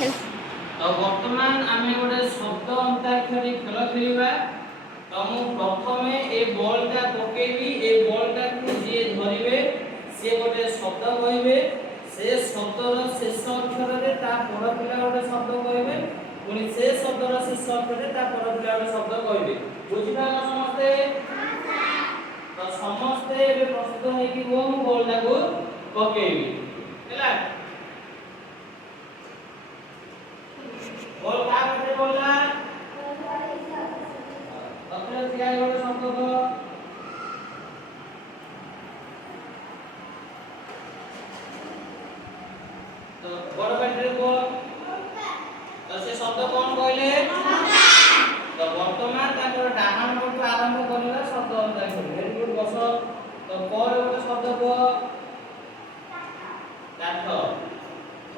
तो वर्तमान आमे गोटे शब्द अंताक्षरी खेल खेलिबा। तो मु प्रथमे ए बॉलटा पकेबी, ए बॉलटा को जे धरिबे से गोटे शब्द कहबे, से शब्दर शेष अक्षर रे ता पर पिला गोटे शब्द कहबे, पुनी से शब्दर शेष अक्षर रे ता पर पिला गोटे शब्द कहबे। बुझिबा समस्ते? तो समस्ते ए प्रस्तुत है कि वो बॉलटा को पकेबी हैला। बोल का करते बोलना अपने क्या बोल शब्द को तो बड़ बैटरी को तो से शब्द कौन कहले तो वर्तमान ताकर डाहान को आरंभ करला शब्द अंतर कर वेरी गुड बस। तो पर गोटे शब्द को काठ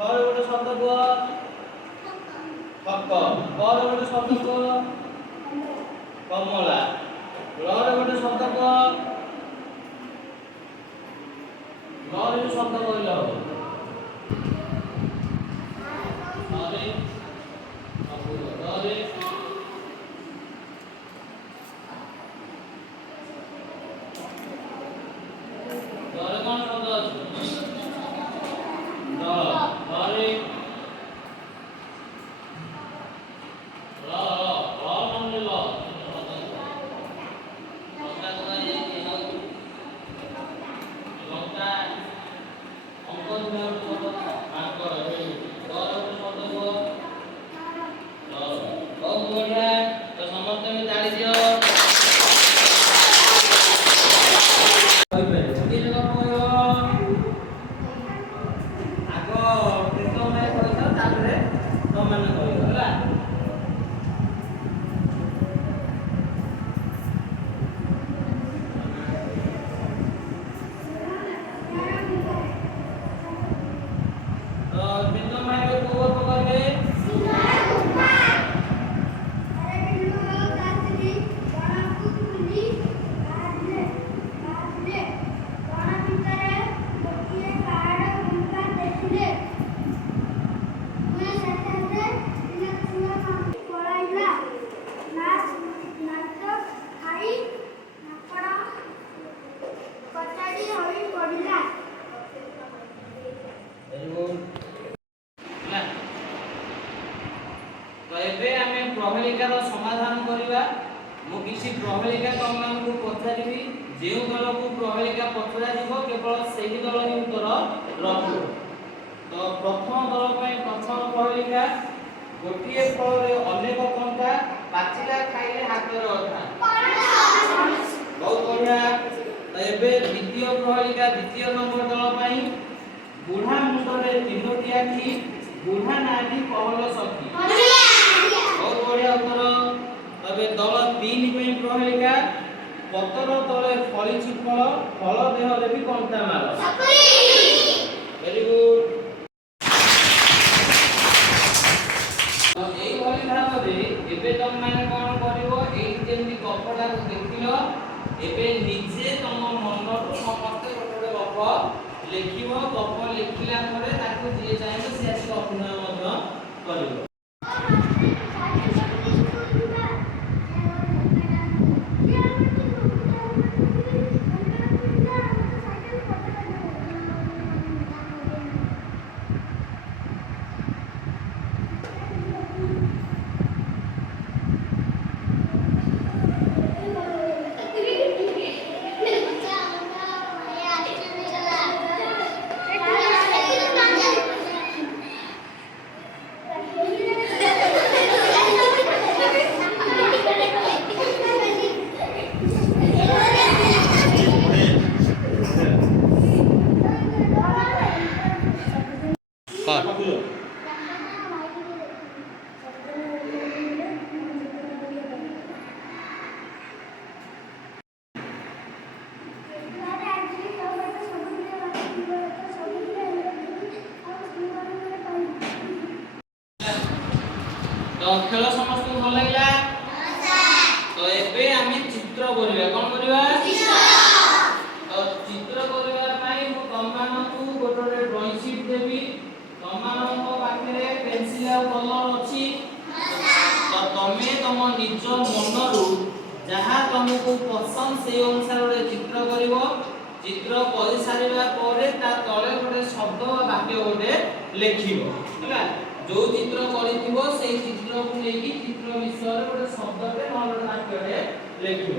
पर गोटे शब्द को पक्क पर गोटे शब्द को कमला लर गोटे शब्द को लर शब्द कहला अरे अपुर अरे लर कौन शब्द अछि दल अरे प्रहेलिकार समाधान करिबा। मु किसी प्रहेलिका तमन को पछारिबी, जेउ दल को प्रहेलिका पछारिबो केवल सेही दल ही उत्तर रखो। तो प्रथम दल पय प्रथम प्रहेलिका गोटिए फल रे अनेक कंटा पाचिला खाइले हातर अथा बहुत बढ़िया। तो एबे द्वितीय प्रहेलिका द्वितीय नंबर दल पय बुढ़ा मुंडरे तीनोटी आखि बुढ़ा नाडी कहल सखी बहुत बढ़िया उत्तर। तबे दल 3 पे प्रहेलिका पतर तले फलिछि फल फल देह रे भी कंटा मार वेरी गुड। तो एई भली भाव रे एबे तुम माने कोन करिवो एई जेंति गपटा को देखिलो एबे निजे तुम मनरु समस्त गोटे गप लिखिवो। गप लिखिला परे ताकू जे चाहेबो से आसी अभिनय मध्य करिवो। तो खेल समस्त भल लगा। तो एबे आमी चित्र करिया कोन करिवा चित्र। तो चित्र करिवा पई मु तमानकु गोटोरे ड्राइंग शीट देबी। तमानक पाखरे पेंसिल ପେନସିଲ ଆଉ କଲର ଅଛି ତ ତମେ ତମ ନିଜ ମନରୁ ଯାହା ତମକୁ ପସନ୍ଦ ସେଇ ଅନୁସାରେ ଗୋଟେ ଚିତ୍ର କରିବ। ଚିତ୍ର କରି ସାରିବା ପରେ ତା ତଳେ ଗୋଟେ ଶବ୍ଦ ବା ବାକ୍ୟ ଗୋଟେ ଲେଖିବ ହେଲା। ଯୋଉ ଚିତ୍ର କରିଥିବ ସେଇ ଚିତ୍ରକୁ ନେଇକି ଚିତ୍ର ବିଷୟରେ ଗୋଟେ ଶବ୍ଦଟେ ନହେଲେ ଗୋଟେ ବାକ୍ୟଟେ ଲେଖିବ।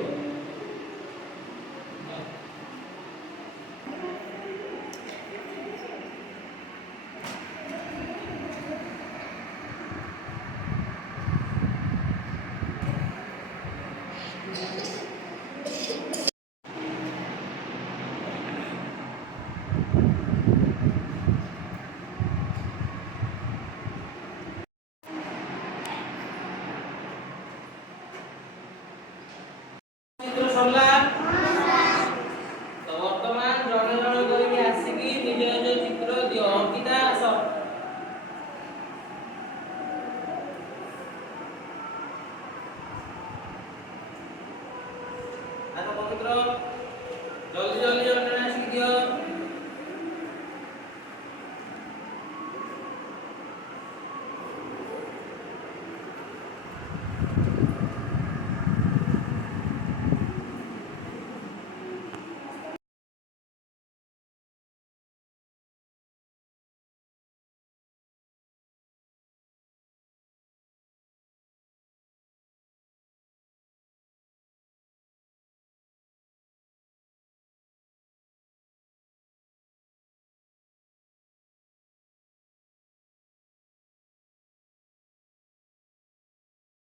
ଚିତ୍ର ସରିଲା ତ ବର୍ତ୍ତମାନ ଜଣେ ଜଣେ କରିକି ଆସିକି ନିଜ ନିଜ ଚିତ୍ର ଦିଅ। ଅଙ୍କିତା ଆସ। ଆସ ପବିତ୍ର ଜଲ୍ଦି ଜଲ୍ଦି ଜଣେ ଜଣେ ଆସିକି ଦିଅ।